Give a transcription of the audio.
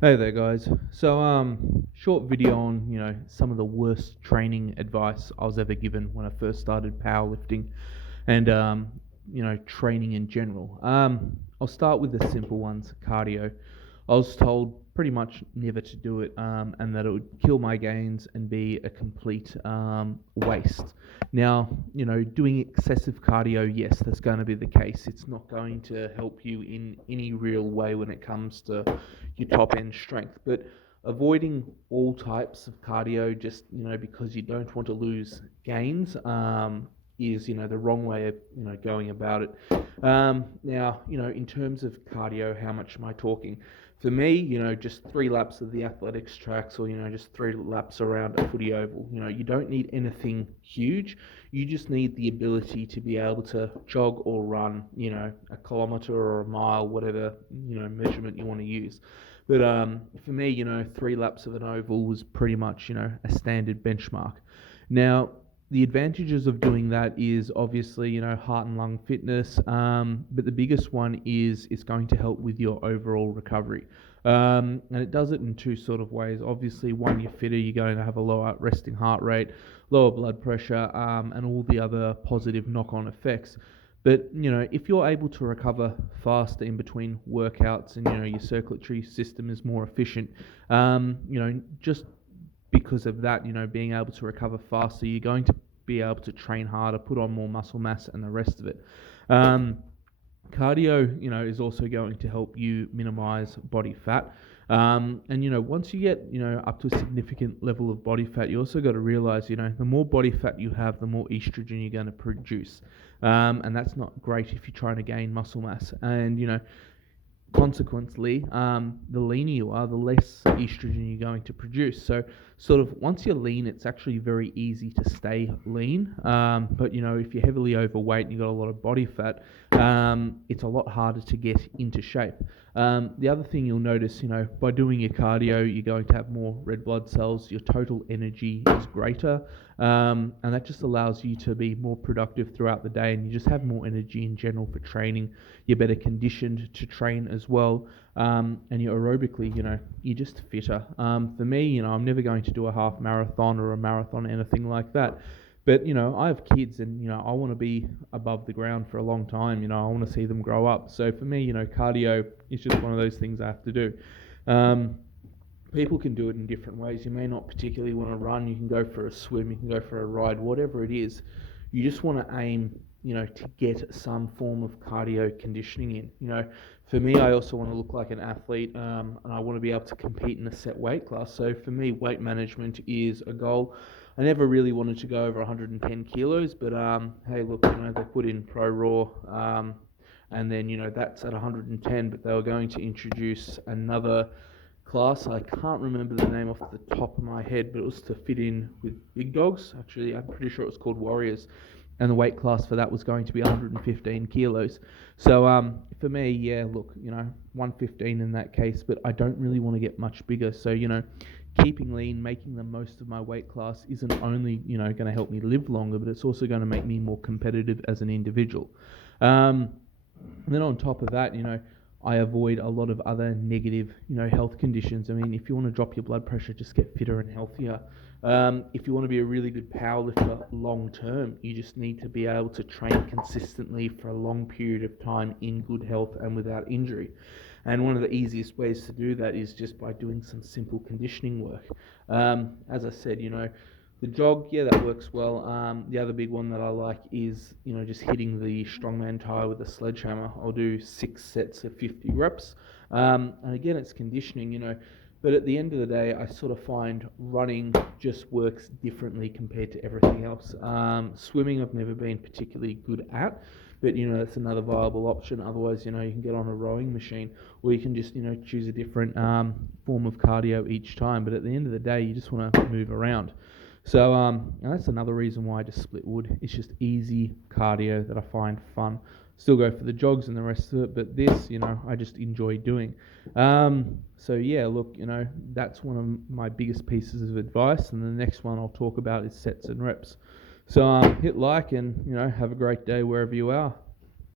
Hey there, guys. Short video on some of the worst training advice I was ever given when I first started powerlifting, and training in general. I'll start with the simple ones, cardio. I was told pretty much never to do it, and that it would kill my gains and be a complete waste. Now, doing excessive cardio, yes, that's going to be the case. It's not going to help you in any real way when it comes to your top end strength, but avoiding all types of cardio just because you don't want to lose gains is the wrong way of going about it. Now, in terms of cardio, how much am I talking? For me, just 3 laps of the athletics tracks, or just 3 laps around a footy oval. You don't need anything huge. You just need the ability to be able to jog or run, a kilometer or a mile, whatever measurement you want to use. But for me, 3 laps of an oval was pretty much a standard benchmark. Now, the advantages of doing that is obviously heart and lung fitness, but the biggest one is it's going to help with your overall recovery, and it does it in two sort of ways. Obviously, one, you're fitter, you're going to have a lower resting heart rate, lower blood pressure, and all the other positive knock-on effects. But if you're able to recover faster in between workouts, and your circulatory system is more efficient, just because of that, being able to recover faster, you're going to be able to train harder, put on more muscle mass, and the rest of it. Um, Cardio, is also going to help you minimize body fat. And once you get up to a significant level of body fat, you also got to realize the more body fat you have, the more estrogen you're going to produce, and that's not great if you're trying to gain muscle mass. And consequently, the leaner you are, the less estrogen you're going to produce. So, sort of once you're lean, it's actually very easy to stay lean. But if you're heavily overweight and you've got a lot of body fat, it's a lot harder to get into shape. The other thing you'll notice, by doing your cardio, you're going to have more red blood cells. Your total energy is greater, and that just allows you to be more productive throughout the day, and you just have more energy in general for training. You're better conditioned to train as well, and you're aerobically, you're just fitter. For me, I'm never going to do a half marathon or a marathon, anything like that. But I have kids, and I want to be above the ground for a long time. I want to see them grow up. So for me, cardio is just one of those things I have to do. Um, People can do it in different ways. You may not particularly want to run. You can go for a swim. You can go for a ride. Whatever it is, you just want to aim, to get some form of cardio conditioning in. For me, I also want to look like an athlete, and I want to be able to compete in a set weight class. So for me, weight management is a goal. I never really wanted to go over 110 kilos, but hey, look, they put in Pro Raw, and then that's at 110, but they were going to introduce another class. I can't remember the name off the top of my head, but it was to fit in with big dogs. Actually, I'm pretty sure it was called Warriors, and the weight class for that was going to be 115 kilos. So for me, yeah, look, 115 in that case, but I don't really want to get much bigger. So keeping lean, making the most of my weight class isn't only going to help me live longer, but it's also going to make me more competitive as an individual. And then on top of that, I avoid a lot of other negative, health conditions. I mean, if you want to drop your blood pressure, just get fitter and healthier. If you want to be a really good powerlifter long term, you just need to be able to train consistently for a long period of time in good health and without injury. And one of the easiest ways to do that is just by doing some simple conditioning work. As I said, the jog, yeah, that works well. The other big one that I like is, just hitting the strongman tire with a sledgehammer. I'll do 6 sets of 50 reps. And again, it's conditioning, But at the end of the day, I sort of find running just works differently compared to everything else. Swimming, I've never been particularly good at, but that's another viable option. Otherwise, you can get on a rowing machine, or you can just choose a different form of cardio each time. But at the end of the day, you just want to move around. So and that's another reason why I just split wood. It's just easy cardio that I find fun. Still go for the jogs and the rest of it, but this, I just enjoy doing. So yeah, look, that's one of my biggest pieces of advice, and the next one I'll talk about is sets and reps. So hit like and have a great day wherever you are.